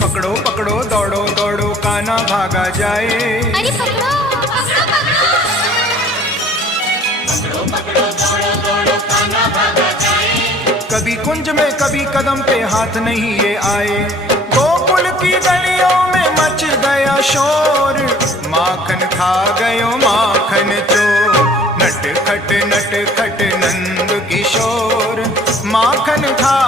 पकड़ो पकड़ो दौड़ो दौड़ो कान्हा भागा जाए। अरे पकड़ो पकड़ो पकड़ो दौड़ो दौड़ो कान्हा भागा जाए। कभी कुंज में कभी कदम पे हाथ नहीं ये आए। गोकुल की गलियों में मच गया शोर, माखन खा गयो माखन चोर। नट खट नंद किशोर, माखन खा